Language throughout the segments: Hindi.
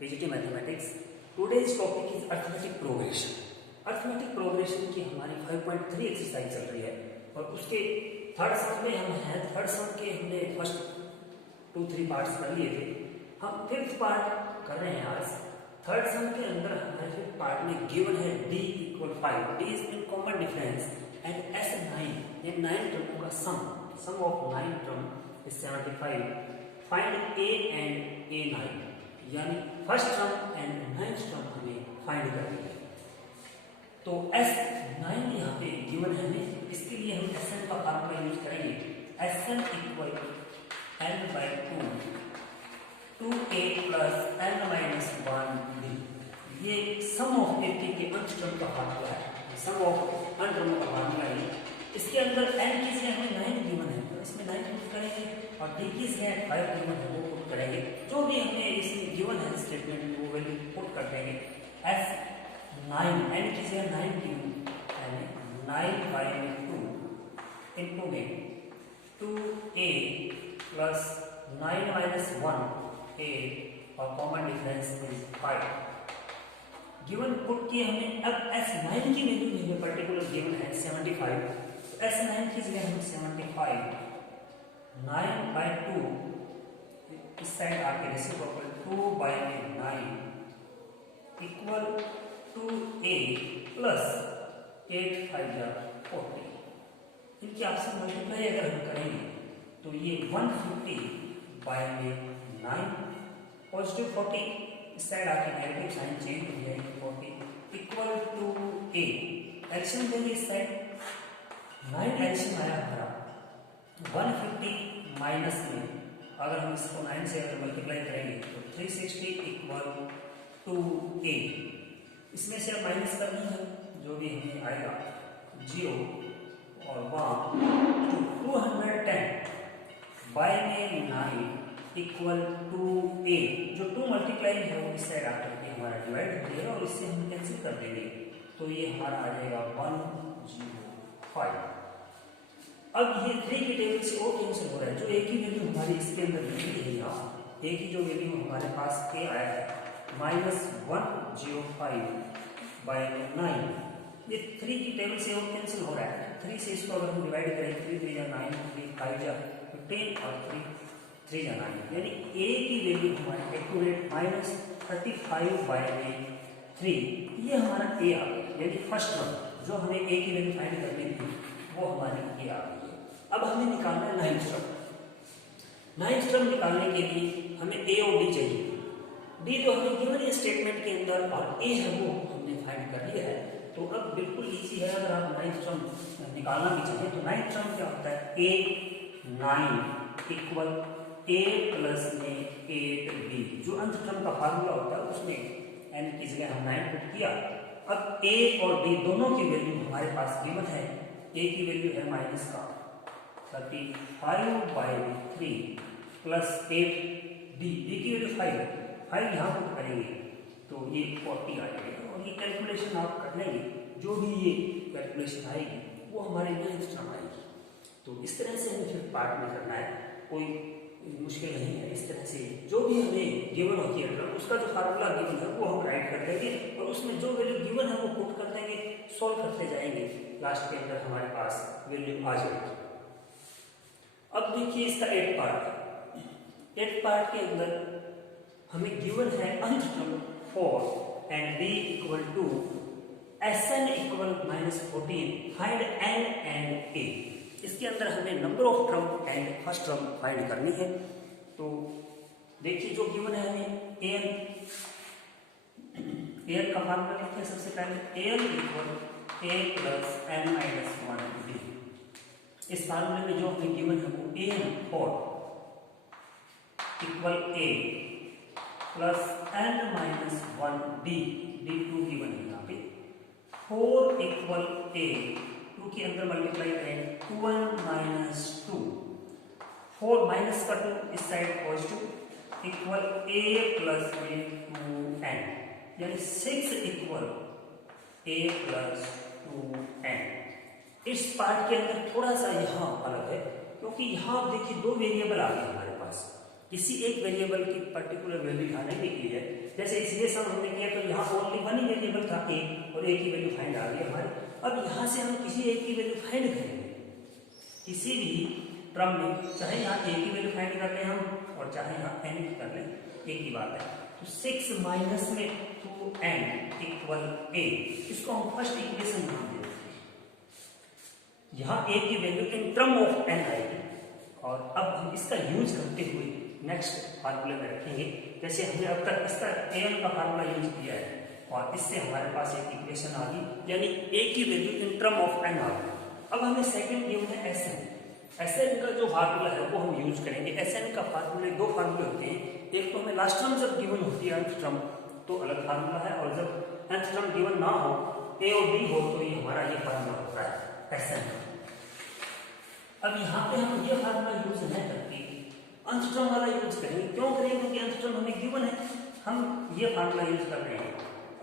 PGT mathematics. Today's topic is arithmetic progression. Arithmetic progression की हमारी 5.3 एक्सरसाइज चल रही है और उसके थर्ड सम में हम हैं। थर्ड सम के हमने फर्स्ट 2-3 पार्ट्स कर लिए थे, हम फिफ्थ पार्ट कर रहे हैं आज। थर्ड सम के अंदर हमारे फिफ्थ पार्ट में गिवन है d = 5, d is in common difference and s 9, ये 9 टर्मों का sum of 9 term is 75। Find a and a9, यानी first term and 9th term हमें फाइंड करनी है। तो S9 यहाँ पे गिवन है हमें, इसके लिए हम Sn का फार्मूला यूज करेंगे। Sn = n/2 2a + n-1b। ये सम ऑफ a के अंश टर्म का फार्मूला है, सम ऑफ अन टर्म का फार्मूला है। इसके अंदर n की जगह हमें 9 गिवन है, तो इसमें 9 पुट करेंगे और d की जगह 5 गिवन है, वो पुट करेंगे। जो भी हमें इसमें गिवन है स्टेटमेंट में वो वैल्यू पुट कर देंगे। S9 n की जगह 9 गिवन है, 9/2 इनटू में 2a + 9 - 1a और common difference is 5 given put किए हमने। अब S9 की वैल्यू हमें पर्टिकुलर गिवन है 75, तो S9 की जगह हम 75 9/2 इस साइड आके रेसिप्रोकल 2/9 इक्वल 2a + 8 × 5 = 40। इनकी आपसे मल्टीप्लाई अगर हम करेंगे तो ये 150/9 पॉजिटिव 40 इस साइड आके नेगेटिव साइन चेंज हो जाएगी 40 इक्वल टू a। एल्सियम देंगे इस साइड, 9 एल्सियम आया हमारा 150 माइनस में अगर हम इसको 9 से अगर मल्टीप्लाई करेंगे तो 360 इक्वल टू a। इसमें से अब माइनस करना है, जो भी हमें आएगा 0 और 1 210 बाय में 9 इक्वल टू a। जो 2 मल्टीप्लाई है वो इस साइड आकर के हमारा डिवाइड हो जाएगा और इससे हम कैंसिल कर देंगे, तो ये हमारा आ जाएगा 105। अब ये 3 की टेबल से और कैंसिल हो रहा है, जो a की वैल्यू हमारी इसके अंदर लिखी है यहाँ, a की जो वैल्यू हमारे पास a आया है -105/9, ये 3 की टेबल से और कैंसिल हो रहा है। 3 से इसको अगर हम डिवाइड करें 3 3 × 9 3 5 × 15 और 3 × 9, यानी a की वैल्यू हमारी एक्यूरेट -35/3, ये हमारा a आ गया। यानी फर्स्ट टर्म जो हमें a की वैल्यू फाइंड करनी थी वो हमारी a आ गई है। अब हमें निकालना है 9th टर्म। 9th टर्म निकालने के लिए हमें a और d चाहिए। d जो हमें गिवन है स्टेटमेंट के अंदर और a है वो हमने फाइंड कर लिया है, तो अब बिल्कुल इजी है। अगर आप 9th टर्म निकालना भी चाहें तो 9th टर्म क्या होता है, a9 इक्वल a + में 8b। जो अंत टर्म का फार्मूला होता है उसमें n की जगह हम 9 पुट किया। अब a और d दोनों की वैल्यू हमारे पास गिवन है। a की वैल्यू है -35/3 + 8d, d की वैल्यू 5 यहाँ पुट करेंगे तो ये 40 आ जाएगा और ये कैलकुलेशन आप कर लेंगे, जो भी ये कैलकुलेशन आएगी वो हमारे 9th टर्म आएगी। तो इस तरह से हमें फिफ्थ पार्ट में करना है, कोई मुश्किल नहीं है। इस तरह से जो भी हमें गिवन होती है टर्म, उसका जो फार्मूला गिवन है वो हम राइट कर देंगे और उसमें जो वैल्यू गिवन है वो पुट कर देंगे, सॉल्व करते जाएंगे, लास्ट के अंदर हमारे पास वैल्यू आ जाएगी। अब देखिए इसका 8th पार्ट। 8th पार्ट के अंदर हमें गिवन है अंत term 4 and d = Sn = -14 find n and a। इसके अंदर हमें number of term and first term find करनी है। तो देखिए जो गिवन है हमें an का फार्मूला लिखते हैं सबसे पहले, an = a + n-1b। इस फार्मूले में जो हमें गिवन है वो an4 equal a + n-1b, d2 given है यहाँ पे। 4 इक्वल a, 2 के अंदर मल्टीप्लाई करें 2 - 2, 4 माइनस का 2 इस side positive equal a + 2n, यानी 6 इक्वल a + 2n। इस पार्ट के अंदर थोड़ा सा यहाँ अलग है, क्योंकि यहाँ देखिए 2 वेरिएबल आ गए हमारे पास। किसी एक वेरिएबल की पर्टिकुलर वैल्यू ढालने के लिए जैसे ये सम हमने किया तो यहाँ ओनली वन ही वेरिएबल था ए, और ए की वैल्यू फाइंड आ गई हमारी। अब यहाँ से हम किसी एक की वैल्यू फाइंड करेंगे, किसी भी टर्म में, चाहे यहाँ ए की वैल्यू फाइंड कर लें हम और चाहे यहाँ एन की कर लें, एक ही बात है। तो 6 माइनस में 2n इक्वल ए, इसको हम फर्स्ट इक्वेशन नाम देते हैं। यहाँ ए की value in term of n आएगी, और अब हम इसका यूज करते हुए नेक्स्ट फार्मूले में रखेंगे। जैसे हमने अब तक इसका एन का फार्मूला यूज किया है, और इससे हमारे पास एक इक्वेशन आ गई, यानी ए की value in term of N आ गई। अब हमें सेकंड गिवन है एस एन। एस एन का जो फार्मूला है वो हम यूज करेंगे। एस एन का फार्मूले दो फार्मूले होते हैं, एक तो हमें लास्ट टर्म जब गिवन होती है nth टर्म तो अलग फार्मूला है, और जब nth टर्म गिवन ना हो, ए और बी हो, तो ये हमारा ये फार्मूला होता है एस एन। अब यहाँ पे हम ये फार्मूला यूज नहीं करके nth टर्म वाला यूज करेंगे। क्यों करेंगे? क्योंकि nth टर्म हमें गिवन है, हम ये फार्मूला यूज कर रहे हैं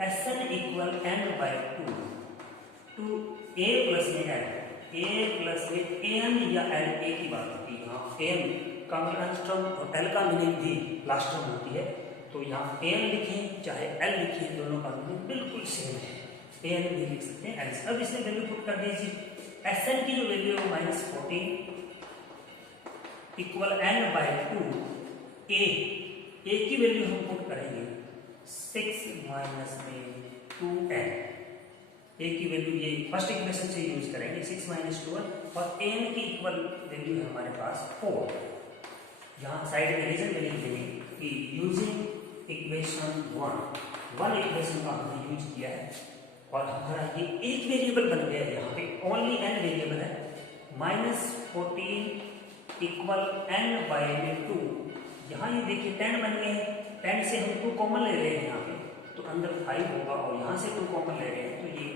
s n equal n by two a plus में एन, ए प्लस में एन या एन, ए की बात होती है। हाँ, एन का nth टर्म और एल का मीनिंग भी लास्ट टर्म होती है, तो यहाँ एन लिखें चाहे एल लिखें, दोनों का मीनिंग बिल्कुल सेम है। एन भी लिख सकते हैं, एल। अब इसमें वैल्यू पुट कर दीजिए। एस एन की जो वैल्यू है -14 इक्वल एन बाई 2 ए, ए की वैल्यू हम पुट करेंगे 6 माइनस में 2n, ए की वैल्यू ये फर्स्ट इक्वेशन से यूज करेंगे 6 माइनस 2n, और एन की इक्वल वैल्यू है हमारे पास 4। यहाँ साइड में रीजन में लिख देंगे कि यूजिंग इक्वेशन 1 इक्वेशन का हमने यूज किया है, और हमारा ये एक वेरिएबल बन गया है। यहाँ पे ओनली एन वेरिएबल है, -14 इक्वल एन बाई में 2। यहाँ ये देखिए 10 बन गए हैं, 10 से हम 2 कॉमन ले रहे हैं यहाँ पे, तो अंदर 5 होगा, और यहाँ से 2 कॉमन ले रहे हैं तो ये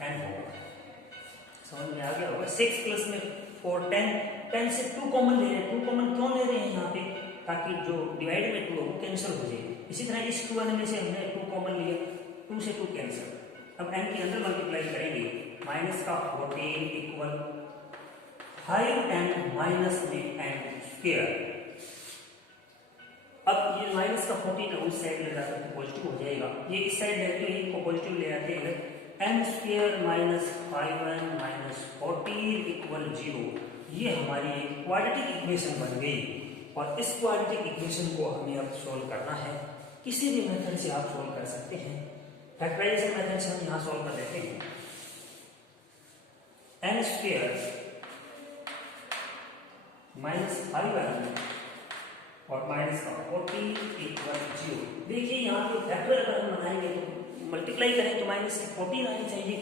10 होगा। समझ में आ गया होगा। 6 प्लस में 4 10 से 2 कॉमन ले रहे हैं। 2 कॉमन क्यों ले रहे हैं यहाँ पे? ताकि जो डिवाइड में 2 हो कैंसिल हो जाए। इसी तरह इस 2n में से हमने 2 कॉमन लिया, 2 से 2 कैंसिल। अब n के अंदर मल्टीप्लाई करेंगे, माइनस का 14 इक्वल 5n माइनस में n स्क्वायर। अब ये माइनस का 14 है, उस साइड ले जाकर तो पॉजिटिव हो जाएगा, ये इस साइड नेगेटिव, इनको पॉजिटिव ले आते हैं, n square minus 5n minus 14 equal 0। ये हमारी एक क्वाड्रेटिक इक्वेशन बन गई, और इस क्वाड्रेटिक इक्वेशन को हमें अब सोल्व करना है। किसी भी मेथड से आप सोल्व कर सकते हैं। फैक्टराइजेशन मेथड से हम यहाँ सोल्व कर लेते हैं। n स्क्वायर माइनस 5n और माइनस का 14 इक्वल 0। देखिए यहाँ पे फैक्टर अगर हम बनाएंगे तो मल्टीप्लाई करें तो माइनस का 14 आनी चाहिए,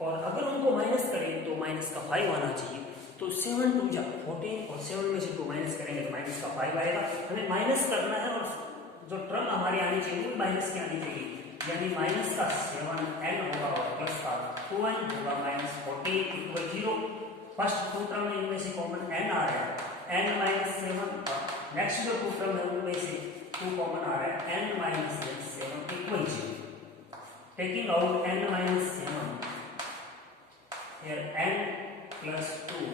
और अगर उनको माइनस करें तो माइनस का 5 आना चाहिए। तो 7 2 जा 14, और 7 में से 2 माइनस करेंगे तो माइनस का 5 आएगा। हमें माइनस करना है, और जो टर्म हमारी आनी चाहिए वो माइनस की आनी चाहिए, यानी माइनस का 7n होगा और प्लस का 2n होगा, माइनस 14 इक्वल 0। फर्स्ट 2 टर्म में इनमें से कॉमन n आ रहा है, n माइनस 7। नेक्स्ट जो 2 टर्म है उनमें से 2 कॉमन आ रहा है, n minus 7 equal 0। Taking out n minus 7, here n plus 2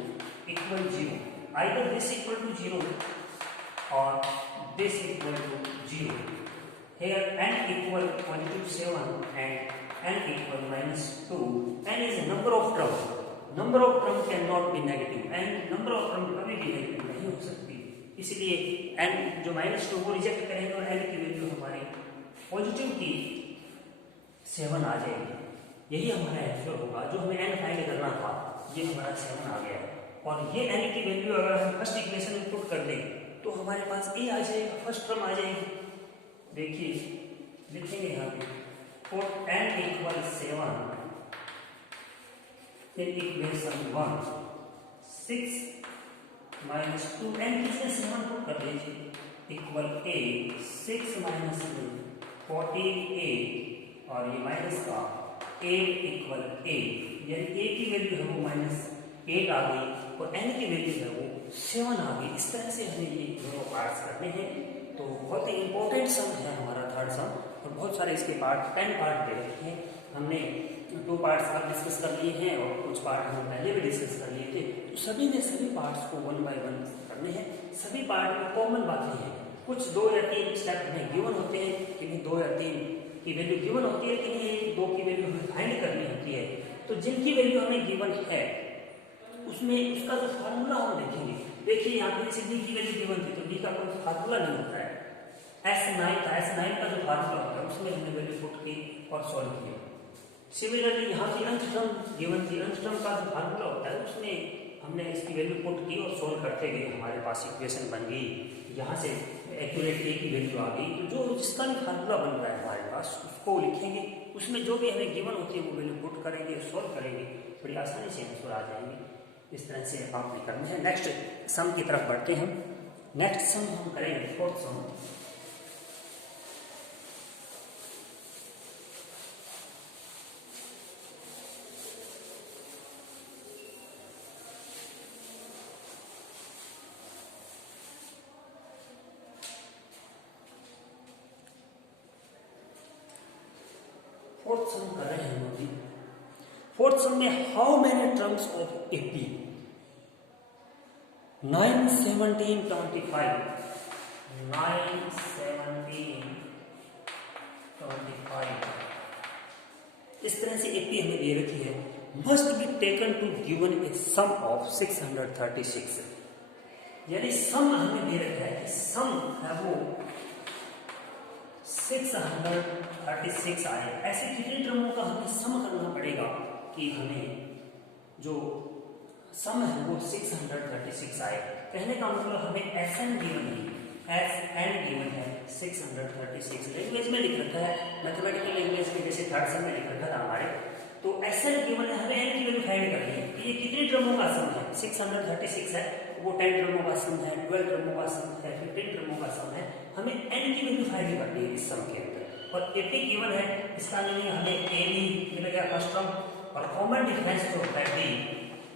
equal 0. Either this equal to 0 or this equal to 0. Here n equal +7 and n equal -2. n is a number of term. Number of term cannot be negative, and number of term कभी भी नेगेटिव नहीं हो सकती। इसलिए n जो -2 को रिजेक्ट करेंगे, और n की वैल्यू हमारी पॉजिटिव की 7 आ जाएगी। यही हमारा आंसर होगा। जो हमें n फाइंड करना था, ये हमारा 7 आ गया, और ये n की वैल्यू अगर हम फर्स्ट इक्वेशन में पुट कर दें तो हमारे पास a आ जाएगा, फर्स्ट टर्म आ जाएगी। देखिए लिखेंगे यहाँ पे put n equal 7 in equation 1, 6 minus 2n किसने 7 पुट कर दीजिए इक्वल a, 6 माइनस 14a, और ये माइनस का 8 इक्वल a, यानी a की वैल्यू है वो -8 आ गई, और n की वैल्यू है वो 7 आ गई। इस तरह से हमें ये दोनों पार्ट्स करने हैं। तो बहुत ही इंपॉर्टेंट सम है हमारा थर्ड सम, और बहुत सारे इसके पार्ट 10 पार्ट दे रखे हैं। हमने 2 पार्ट्स अब डिस्कस कर लिए हैं, और कुछ पार्ट हम पहले भी डिस्कस कर लिए थे। तो सभी ने सभी पार्ट्स को 1 बाय 1 करने हैं। सभी पार्ट में कॉमन बातें हैं, कुछ 2 या 3 स्टेप हमें गिवन होते हैं कि नहीं 2 या 3 की वैल्यू गिवन होती है कि नहीं 2 की वैल्यू हमें फाइंड करनी होती है। तो जिनकी वैल्यू हमें गिवन है उसमें उसका जो फार्मूला हम देखेंगे। देखिए यहाँ पे जैसे डी की वैल्यू गिवन थी तो डी का कोई फार्मूला नहीं होता है। S9 का जो फार्मूला होता है उसमें हमने वैल्यू पुट की और सॉल्व किया। सिमिलरली यहाँ की अंश टर्म गिवन थी, अंश टर्म का जो फार्मूला होता है उसमें हमने इसकी वैल्यू पुट की और सोल्व करते गए, हमारे पास इक्वेशन बन गई। यहाँ से एक्यूरेट ए की वैल्यू आ गई। तो जो जिसका भी फार्मूला बन रहा है हमारे पास उसको लिखेंगे, उसमें जो भी हमें गिवन होती है वो वैल्यू पुट करेंगे, सोल्व करेंगे, बड़ी आसानी से आंसर आ जाएंगे। इस तरह से आपने करना है। नेक्स्ट सम की तरफ बढ़ते हैं। नेक्स्ट सम हम करेंगे फोर्थ सम। फोर्थ सम कर रहे हैं हम अभी। फोर्थ सम में how many terms of AP 9, 17, 25 9, 17, 25 इस तरह से एपी हमें दे रखी है। Must be taken to given a sum of 636, यानी सम हमें दे रखा है कि सम है वो 636 आए। ऐसे कितने टर्मों का हमें सम करना पड़ेगा कि हमें जो सम है वो 636 आए। कहने का मतलब हमें SN गिवन है, SN गिवन है 636। लैंग्वेज में लिख रखा है, मैथमेटिकल लैंग्वेज में जैसे थर्ड सम में लिख रखा था हमारे, तो SN गिवन है, हमें N की वैल्यू फाइंड करनी है कि ये कितने टर्मों का सम है। 636 है, वो 10 टर्मों का सम है, 12 टर्मों का सम है, 15 टर्मों का सम है। हमें N की वैल्यू फाइंड करनी है इस सम के अंदर। और AP गिवन है, इसका मीनिंग हमें AB मिल गया फर्स्ट टर्म, और कॉमन डिफरेंस जो होता है D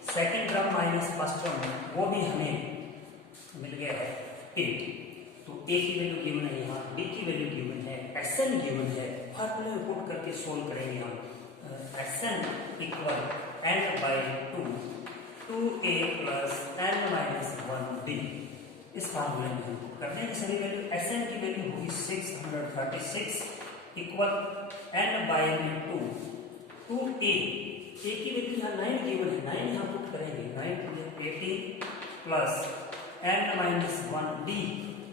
second term minus first term, वो भी हमें मिल गया है 8। तो A की वैल्यू गिवन है, यहाँ D की वैल्यू गिवन है, SN गिवन है। फार्मूले में पुट करके सोल्व करेंगे हम। SN equal n/2 2A plus n minus 1D। इस फार्मूले में हम पुट करते हैं सभी वैल्यू। SN की वैल्यू होगी 636 इक्वल n/2 2A। A की वैल्यू यहाँ 9 गिवन है, 9 यहाँ पुट करेंगे, 9 to 18 plus n minus 1D,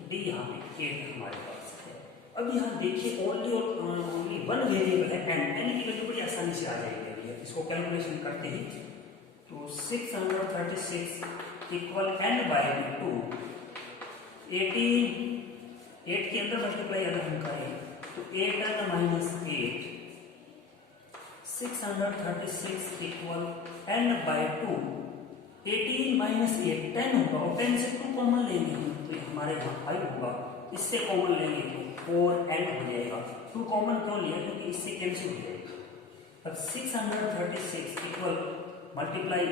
D यहाँ पे 8 हमारे पास है। अब यहाँ देखिए ओनली वन वेरिएबल है n की वैल्यू बड़ी आसानी से आ जाएगी। अभी इसको कैलकुलेशन करते ही तो 636 इक्वल n/2 18 8 के अंदर मल्टीप्लाई अगर हम करें तो 8n minus 8 636 equal n/2 18 minus 8 10 होगा, और 10 से 2 कॉमन लेंगे हम तो हमारे यहाँ 5 होगा। इससे कॉमन लेंगे तो 4n हो जाएगा। 2 कॉमन क्यों लिया, क्योंकि इससे कैंसिल हो जाएगा। अब 636 इक्वल मल्टीप्लाई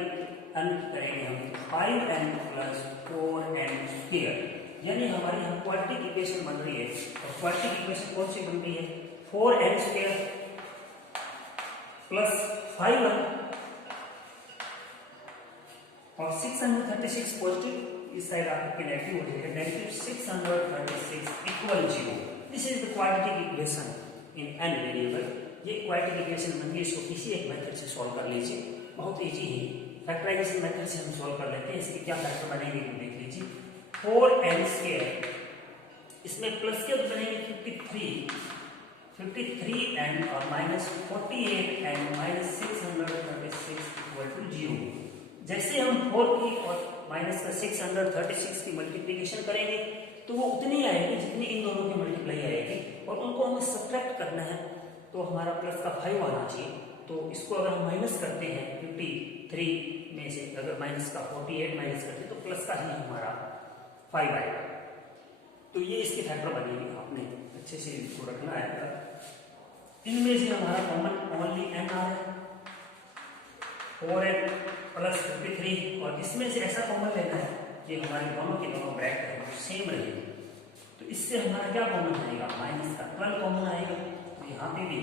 n करेंगे हम 5n प्लस 4n स्क्वायर, यानी हमारे यहाँ क्वाड्रेटिक इक्वेशन बन रही है। और क्वाड्रेटिक इक्वेशन कौन सी बन रही है, 4n स्क्वायर प्लस 5n और 636 पॉजिटिव इस साइड आपके नेगेटिव हो जाएगा, negative 636 equal 0। This is the quadratic equation in n variable. ये क्वाड्रेटिक इक्वेशन बन गई। इसको किसी एक मेथड से सॉल्व कर लीजिए, बहुत इजी है। फैक्टराइजेशन मेथड से हम सॉल्व कर लेते हैं। इसके क्या फैक्टर बनेंगे तो देख लीजिए। 4n स्क्वायर, इसमें प्लस के बनेंगे 53n और minus 48n minus 636 equal to 0। जैसे हम 4 की और माइनस का 636 की मल्टीप्लिकेशन करेंगे तो वो उतनी आएगी जितनी इन दोनों की मल्टीप्लाई आएगी, और उनको हमें सब्ट्रैक्ट करना है तो हमारा प्लस का 5 आना चाहिए। तो इसको अगर हम माइनस करते हैं 53 में से, अगर माइनस का 48 माइनस करते हैं तो प्लस का ही हमारा 5 आएगा। तो ये इसके फैक्टर बनेंगे, आपने अच्छे से इसको रखना है। इनमें से हमारा कॉमन ओनली n आ रहा है 4n प्लस 53, और इसमें से ऐसा कॉमन लेना है कि हमारे दोनों के दोनों ब्रैकेट है वो सेम रहेंगे। तो इससे हमारा क्या कॉमन आएगा, माइनस का 12 कॉमन आएगा। तो यहाँ पे भी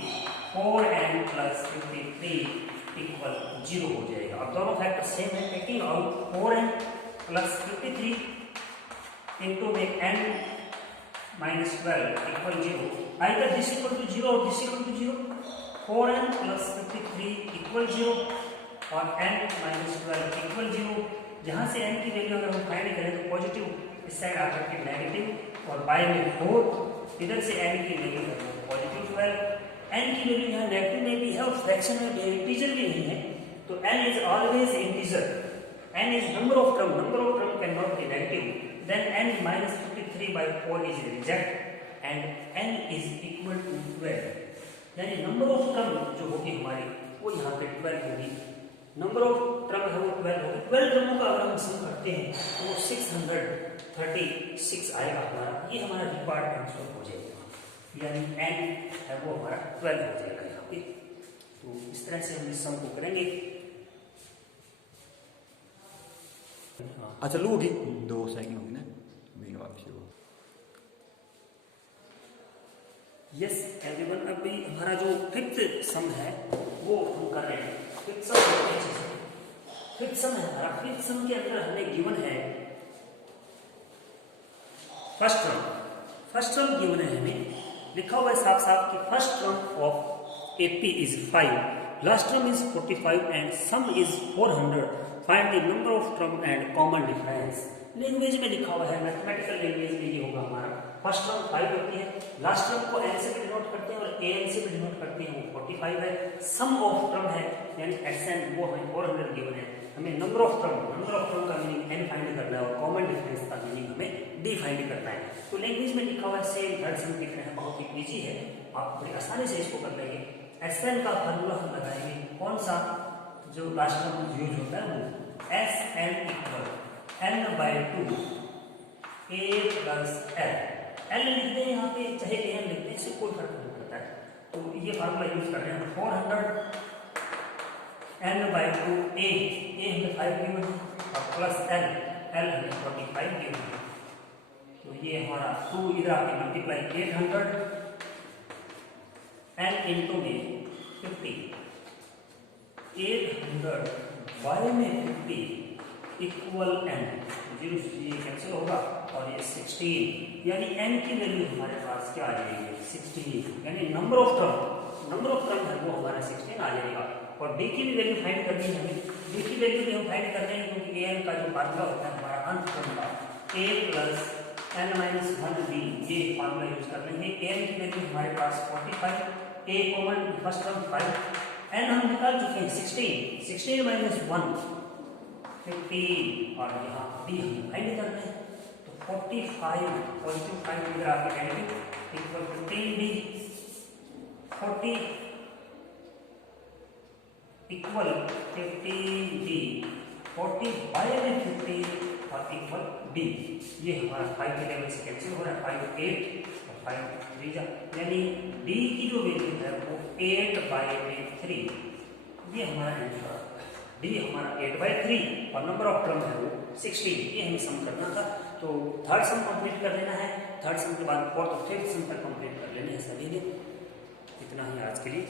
4n प्लस 53 इक्वल 0 हो जाएगा। अब दोनों फैक्टर सेम है, taking out 4n plus 53 into में n minus 12 equal 0. Either this equal to 0 or this equal to 0. 4n plus 53 equal 0 और n minus 12 equal 0. जहाँ से n की वैल्यू अगर हम फाइंड करें तो पॉजिटिव इस साइड आकर के नेगेटिव और बाय में 4, इधर से n की वैल्यू है पॉजिटिव 12. n की वैल्यू यहाँ नेगेटिव में भी है और फ्रैक्शन में भी इंटीजर भी नहीं है, तो n is always integer. n is number of term cannot be negative. Then n minus 53 by 4 is reject and n is equal to 12. यानी नंबर ऑफ टर्म जो होगी हमारी वो यहाँ पे 12 होगी. नंबर ऑफ टर्म है वो 12 होगी. 12 टर्मों का अगर हम सम करते हैं तो वो 636 आएगा हमारा. ये हमारा रिक्वायर्ड आंसर हो जाएगा, यानी n है वो हमारा 12 हो जाएगा यहाँ पे. तो इस तरह से हम इस सम को करेंगे. अच्छा लो होगी 2 सेकंड होगी ना मेरी वापसी हो. यस एवरीवन, अभी हमारा जो फिफ्थ सम है वो हम कर रहे हैं. फिफ्थ सम है हमारा. फिफ्थ सम के अंदर हमें गिवन है फर्स्ट टर्म गिवन है. हमें लिखा हुआ है साफ साफ कि first term of AP is 5, last term is 45 and some is 400. Find the number of term and common difference. Language में लिखा हुआ है, मैथमेटिकल लैंग्वेज में ये होगा हमारा. फर्स्ट टर्म 5 होती है, लास्ट टर्म को n से भी डिनोट करते हैं और an से भी डिनोट करते हैं, वो 45 है. सम ऑफ टर्म है यानी xn, वो हमें 400 गिवन है. हमें नंबर ऑफ टर्म का मीनिंग n फाइंड करना है और कॉमन डिफरेंस का मीनिंग हमें d फाइंड करना है. तो लैंग्वेज में लिखा हुआ है सेम थर्ड सम की तरह, बहुत ही इजी है, आप बड़ी आसानी से इसको कर लेंगे. xn का फार्मूला हम लगाएंगे, कौन सा, जो लास्ट टर्म यूज होता है वो Sn equal n by 2 a plus l. l लिखते हैं यहाँ पे, चाहे an लिखते हैं, इससे कोई फर्क नहीं पड़ता है. तो ये फार्मूला यूज कर रहे हैं. 400 n by 2 a हमें 5 गिवन है और प्लस l हमें 45 गिवन है. तो ये हमारा 2 इधर आके मल्टीप्लाई 800 n इंटू में 50, 800 y में 50 इक्वल n. 0 से ये कैंसिल होगा और ये 16, यानी n की वैल्यू हमारे पास क्या आ जाएगी 16. यानी नंबर ऑफ टर्म है वो हमारा 16 आ जाएगा. और d की भी वैल्यू फाइंड करनी है हमें. d की वैल्यू भी हम फाइंड कर रहे हैं क्योंकि an का जो फार्मूला होता है हमारा अंत टर्म का a plus n minus 1b, ये फार्मूला यूज कर रहे हैं. an की वैल्यू हमारे पास 45, a common first term 5, n हम निकाल चुके हैं 16 माइनस 1 15 और यहाँ b हम फाइंड कर रहे हैं. तो 45 पॉजिटिव 5 इधर आके negative equal 15b, 40 equal 15b, 40 bye में 50 और इक्वल b. ये हमारा 5 के लेवल से कैंसिल हो रहा है. 5 8 और 5 3 जा, यानी d की जो वैल्यू है वो 8 बाय 3. ये हमारा आंसर. d हमारा 8 बाय 3 और नंबर ऑफ टर्म है वो 16. ये हमें सम करना था. तो थर्ड सम कंप्लीट कर लेना है. थर्ड सम के बाद फोर्थ और फिफ्थ सम तक कंप्लीट कर लेने हैं सभी ने. इतना ही आज के लिए.